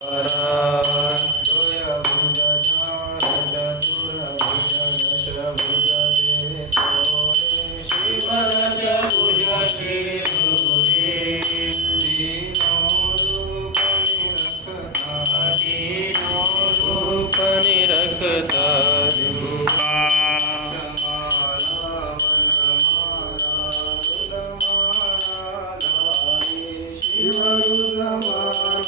But, uh...